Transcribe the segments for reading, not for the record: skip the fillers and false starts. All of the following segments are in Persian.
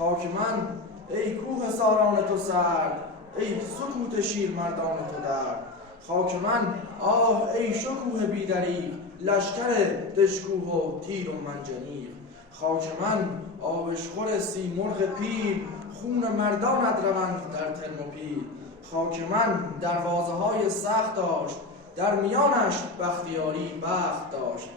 خاک من ای کوه ساران تو سرد، ای سکوت شیر مردان تو درد. خاک من آه ای شکوه بیدریغ، لشکر دشکوه و تیر و منجنیق. خاک من آبشخور سیمرغ پیر، خون مردانت روند در ترموپیل. خاک من دروازه های سخت داشت، در میانش بختیاری بخت داشت.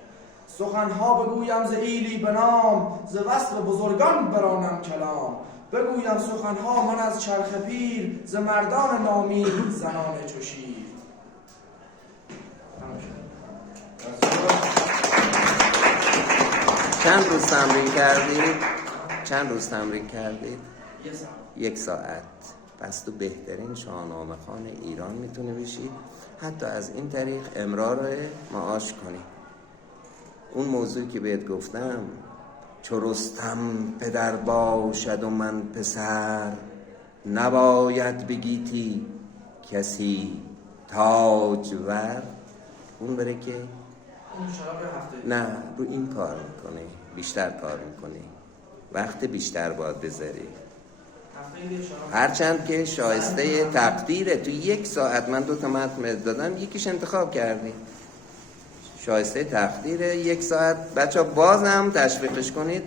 سخنها بگویم ز ایلی به نام، ز وصف بزرگان برانم کلام. بگویم سخنها من از چرخ پیر، ز مردان نامی زنان چو شیر. چند روز تمرین کردید؟ چند روز تمرین کردید؟ 1 ساعت. پس تو بهترین شاهنامه خوان ایران میتونه بشید، حتی از این طریق امرار معاش کنی. اون موضوعی که بهت گفتم، چو رستم پدر باشد و من پسر، نباید بگیتی کسی تاجور. اون بره که نه رو این کار میکنه، بیشتر کار میکنه، وقت بیشتر باید بذاری. هرچند که شایسته تقدیره. تو 1 ساعت من 2 تا متن دادم، یکیش انتخاب کردی، شایسته تقدیره. 1 ساعت. بچه ها بازم تشویقش کنید.